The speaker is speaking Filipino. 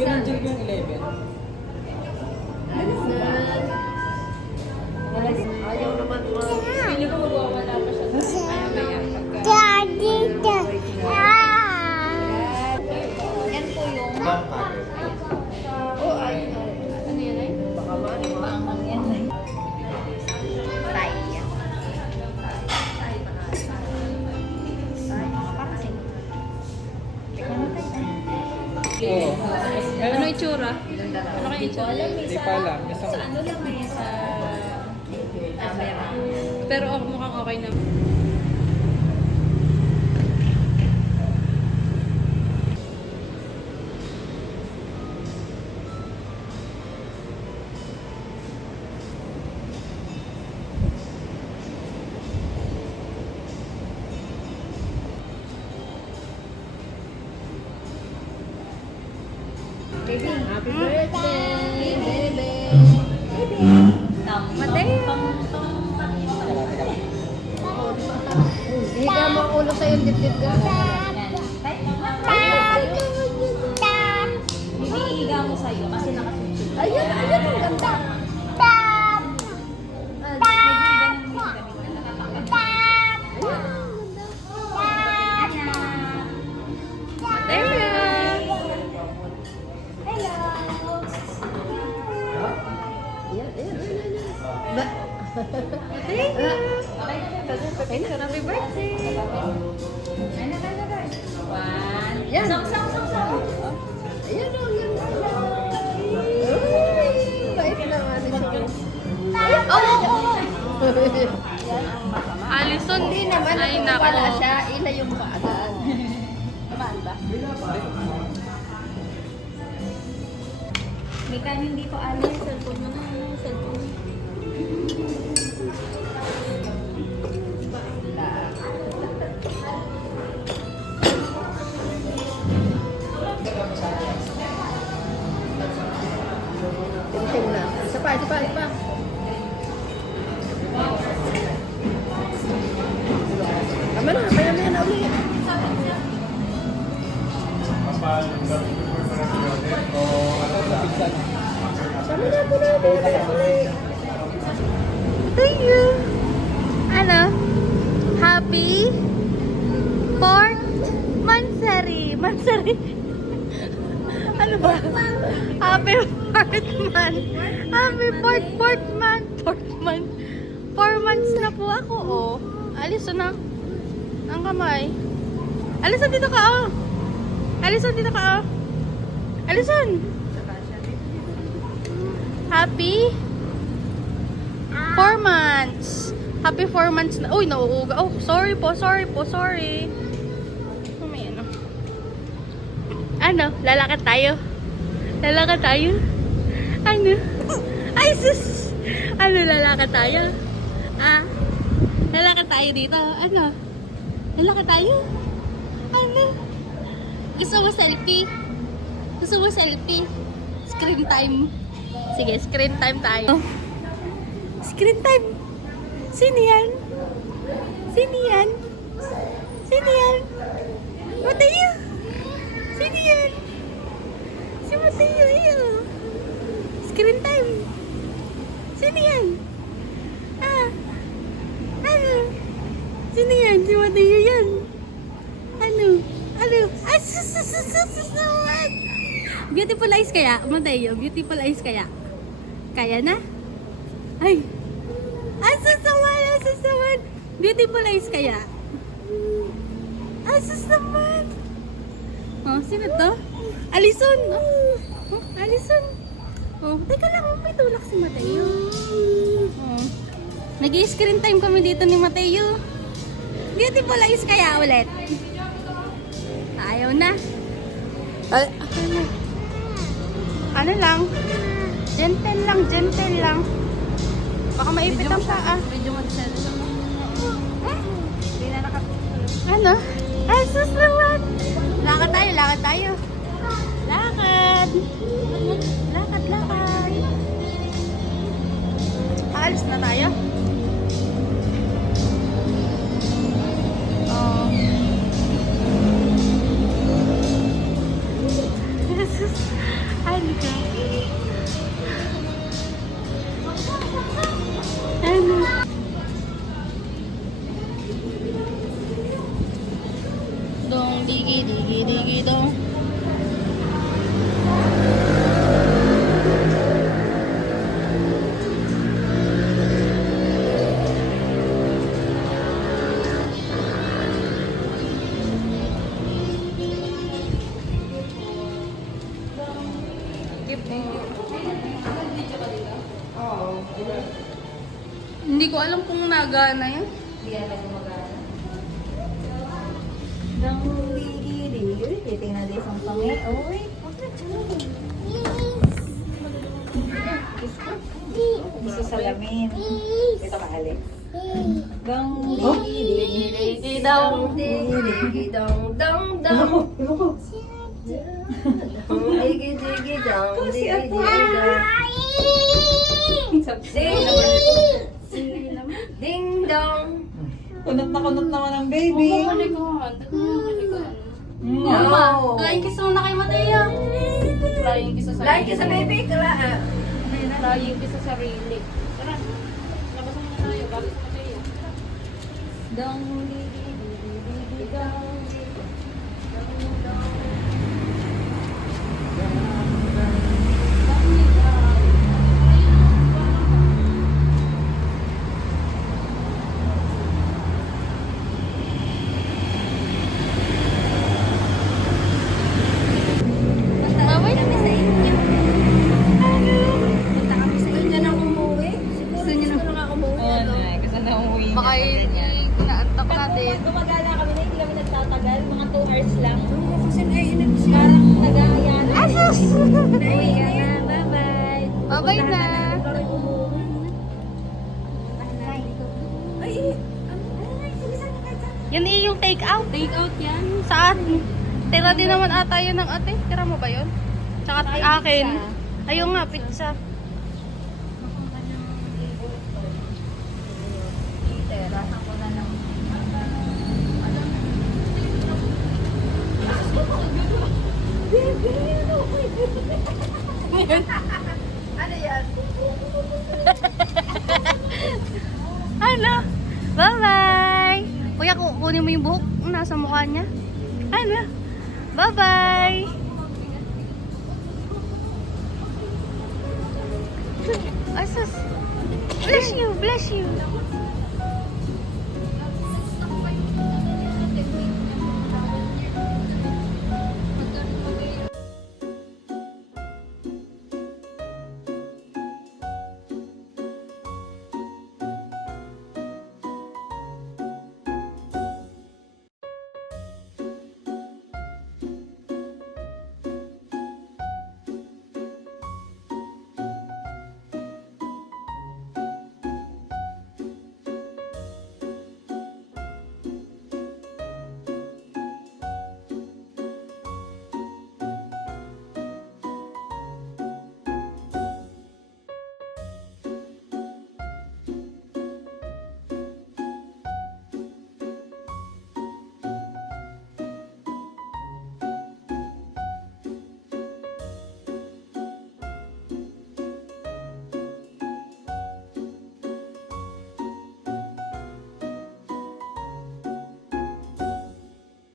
Ginandiyan ko yung 11. Ayaw naman mo. Pili ko magwawala pa siya. Ayaw pagka. Daddy, Yan po yung... Oh, ay. Ano yan ay? Baka mani mo. Paangang yan ay. Tay. Oo. Ano itsura? Ano kayo itsura? Hindi pa alam. Sa ano lang may sa camera. Pero mukhang okay na. Happy birthday, baby. Mateo. Higa mo ang ulo sa'yo, dip-dip ka. Hinihiga mo sa'yo kasi nakasusunod. Ayun, ayun, ang ganda. Ayan, ayan, ayan, ayan. Ba? Happy birthday! Yan. Sang. Ayan o, yan. Uy, bait naman ito. Alison, Hindi naman, ay kung nako. wala siya, ilayo mo kaagad. Naman ba? May kanin dito, Ali. Cellphone mo na. Cellphone. Tim na. Isa pa, isa pa, isa pa. Tama na, kaya mo yan na ulit. Tama na, po na, ulit. Thank you. Ano? Happy 4th Mansari. Mansari. Ano ba? Happy 4th month. Happy 4th month. 4th month. 4 months na po ako, oh. Alison na. Ang kamay. Alison, dito ka, oh. Alison, dito ka, oh. Alison. Happy 4 months. Happy 4 months na. Uy, nauuga. Oh, sorry po. Sorry. May ano. Ano? Lalakad tayo. Ano? Ay, sus! Ano, lalakad tayo? Ah? Lalakad tayo dito. Ano? Lalakad tayo? Ano? Gusto mo selfie? Screen time. Sige, screen time tayo. Screen time. Sino yan? Mateo. Sino yan? Si Mateo, iyo. Screen time. Sino yan? Ah. Ano? Sino yan? Si Mateo yan. Ano? Ah, sus naman. Beautiful eyes kaya? Mateo, beautiful eyes kaya? Kaya na? Ay. Sus naman. Beautiful eyes kaya? Sus naman. Oh, sino to? Alison. Oh, Alison. Oh, teka lang. May tulak si Mateo. Oh. Nag-i-screen time kami dito ni Mateo. Beautiful eyes kaya ulit? Ayaw na. Ay, Ano lang? Gentle lang. Baka maipit ang paa. medyo mag-sensor. Hindi na nakatulog. Ano? Ay, sus naman. Lakad tayo. Lakad. Aalis na tayo. Oh. Jesus. ka. Ano? Dong, digi, digi, digi, dong. Hindi ko alam kung nagana yan. Hindi yan ako mag-aaral. Dang digi-digi. Titingnan din isang pangi. Oh, wait. Gusto salamin. Ito ka, Alex. Dang digi-digi. Dong. Digi-digi. Dang dang dang. Digi-digi. Dang digi-digi. Ding dong. Kunot naman ang baby. Mama, flying kiss muna kay Mateo. Flying kiss sa Like sa baby, kala. Flying kiss sa sarili. Tara. Labas mo na tayo. Balik sa tayo. Dong digi dong. Bawal na sa inyo. Punta kami sa inyo na umuwi. Gusto niyo na Oo, kasi na umuwi na. baka inaantak natin. Gumagala kami na, hindi kami nagtatagal. Mga 2 hours lang. Kasi parang nag-aayaan. Asus! Nauwi ka na. Bye-bye. Bye-bye na. Parang umuwi. Ay, Yan yung take out. Take out yan. Saan? Tira din naman ata yun ng ate. Tira mo ba yun? Tsaka akin. Ayun nga, pizza. terahan ko na lang. Ano yan? Ano? Bye-bye! Kuya, kunin mo yung buhok. Nasa mukha niya. Ano? Bye-bye! Asus! Bless you! Bless you!